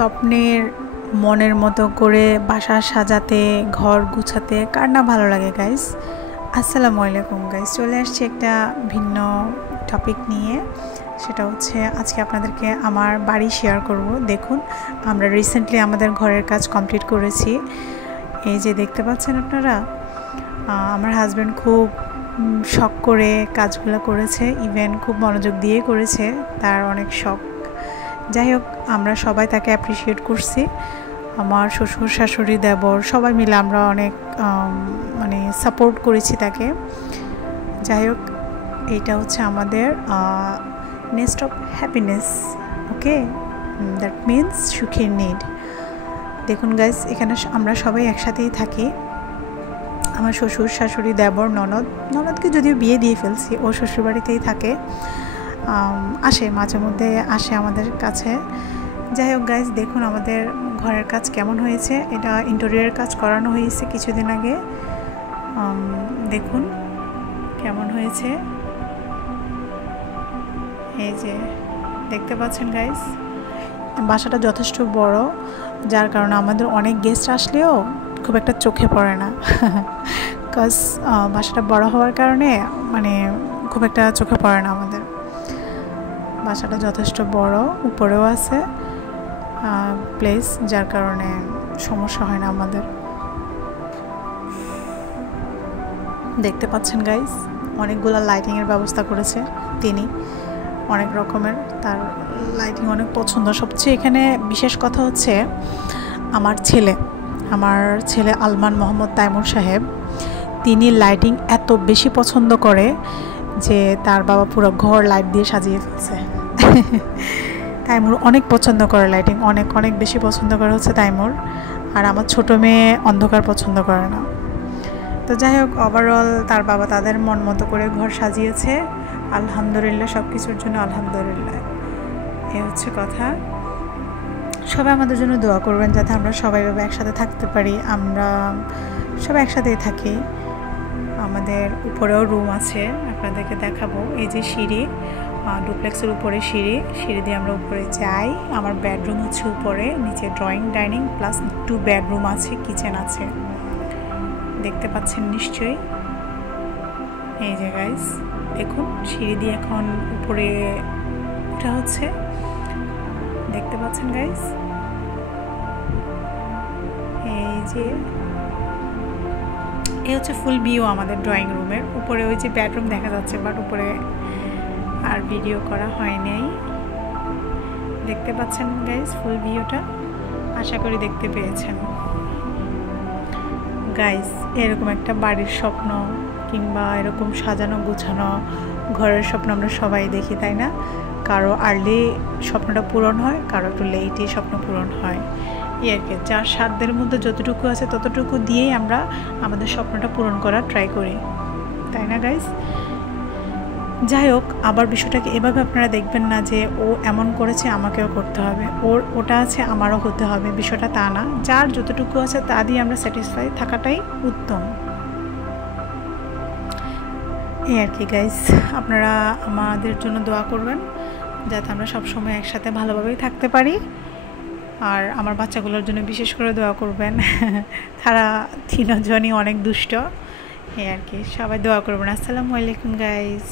স্বপ্নের মনের মতো করে বাসা সাজাতে, ঘর গুছাতে কার না ভালো লাগে গাইস। আসসালামু আলাইকুম গাইস, চলে আসছি একটা ভিন্ন টপিক নিয়ে। সেটা হচ্ছে আজকে আপনাদেরকে আমার বাড়ি শেয়ার করব। দেখুন, আমরা রিসেন্টলি আমাদের ঘরের কাজ কমপ্লিট করেছি। এই যে দেখতে পাচ্ছেন আপনারা, আমার হাজব্যান্ড খুব শখ করে কাজগুলো করেছে, ইভেন খুব মনোযোগ দিয়ে করেছে, তার অনেক শখ। যাই হোক, আমরা সবাই তাকে অ্যাপ্রিসিয়েট করছি। আমার শ্বশুর শাশুড়ি দেবর সবাই মিলে আমরা অনেক সাপোর্ট করেছি তাকে। যাই হোক, এইটা হচ্ছে আমাদের nest of happiness. Okay, that means সুখের নিড। দেখুন গাইস, এখানে আমরা সবাই একসাথেই থাকি। আমার শ্বশুর শাশুড়ি দেবর ননদকে যদিও বিয়ে দিয়ে ফেলছি, ও শ্বশুরবাড়িতেই থাকে, আসে মাঝে মধ্যে আসে আমাদের কাছে। যাই হোক গাইস, দেখুন আমাদের ঘরের কাজ কেমন হয়েছে। এটা ইন্টেরিয়র কাজ করানো হয়েছে কিছুদিন আগে। দেখুন কেমন হয়েছে। এই যে দেখতে পাচ্ছেন গাইস, বাসাটা যথেষ্ট বড়, যার কারণে আমাদের অনেক গেস্ট আসলেও খুব একটা চোখে পড়ে না। বিকজ বাসাটা বড় হওয়ার কারণে খুব একটা চোখে পড়ে না আমাদের। বাসাটা যথেষ্ট বড়, উপরেও আছে প্লেস, যার কারণে সমস্যা হয় না আমাদের। দেখতে পাচ্ছেন গাইস, অনেকগুলো লাইটিংয়ের ব্যবস্থা করেছে তিনি, অনেক রকমের। তার লাইটিং অনেক পছন্দ। সবচেয়ে এখানে বিশেষ কথা হচ্ছে আমার ছেলে আলমান মোহাম্মদ তাইমুর সাহেব, তিনি লাইটিং এত বেশি পছন্দ করে যে তার বাবা পুরো ঘর লাইট দিয়ে সাজিয়ে ফেলছে। তাইমুর অনেক পছন্দ করে লাইটিং, অনেক অনেক বেশি পছন্দ করে হচ্ছে তাইমুর। আর আমার ছোট মেয়ে অন্ধকার পছন্দ করে না। তো যাই হোক, ওভারঅল তার বাবা তাদের মন মতো করে ঘর সাজিয়েছে। আলহামদুলিল্লাহ, সব কিছুর জন্য আলহামদুলিল্লাহ। এ হচ্ছে কথা। সবাই আমাদের জন্য দোয়া করবেন যাতে আমরা সবাই একসাথে থাকতে পারি। আমরা সবাই একসাথেই থাকি। আমাদের উপরেও রুম আছে, আপনাদেরকে দেখাবো। এই যে সিঁড়ি, ডুপ্লেক্সের উপরে সিঁড়ি দিয়ে আমরা উপরে যাই। আমার বেডরুম হচ্ছে উপরে, নিচে ড্রয়িং ডাইনিং প্লাস 2 বেডরুম আছে, কিচেন আছে, দেখতে পাচ্ছেন নিশ্চয়ই। এই যে গাইস দেখুন, সিঁড়ি দিয়ে এখন উপরে ওঠা হচ্ছে, দেখতে পাচ্ছেন গাইস। এই যে এই হচ্ছে ফুল ভিউ আমাদের ড্রয়িং রুমের। উপরে ওই যে বেডরুম দেখা যাচ্ছে, বাট উপরে আর ভিডিও করা হয় নাই। দেখতে পাচ্ছেন গাইস ফুল ভিউটা, আশা করি দেখতে পেয়েছেন। গাইস, এরকম একটা বাড়ির স্বপ্ন কিংবা এরকম সাজানো গোছানো ঘরের স্বপ্ন আমরা সবাই দেখি, তাই না? কারো আর্লি স্বপ্নটা পূরণ হয়, কারো একটু লেটই স্বপ্ন পূরণ হয়। আর কি, যার সাধ্যের মধ্যে যতটুকু আছে ততটুকু দিয়েই আমরা আমাদের স্বপ্নটা পূরণ করার ট্রাই করি, তাই না গাইস? যাই হোক, আবার বিষয়টাকে এভাবে আপনারা দেখবেন না যে ও এমন করেছে আমাকেও করতে হবে, ওটা আছে আমারও হতে হবে, বিষয়টা তা না। যার যতটুকু আছে তা দিয়ে আমরা স্যাটিসফাই থাকাটাই উত্তম। এই আর কি গাইস, আপনারা আমাদের জন্য দোয়া করবেন যাতে আমরা সবসময় একসাথে ভালোভাবেই থাকতে পারি। আর আমার বাচ্চাগুলোর জন্য বিশেষ করে দোয়া করবেন, তারা 3জনই অনেক দুষ্ট। এই আর কি, সবাই দোয়া করবেন। আসসালামু আলাইকুম গাইস।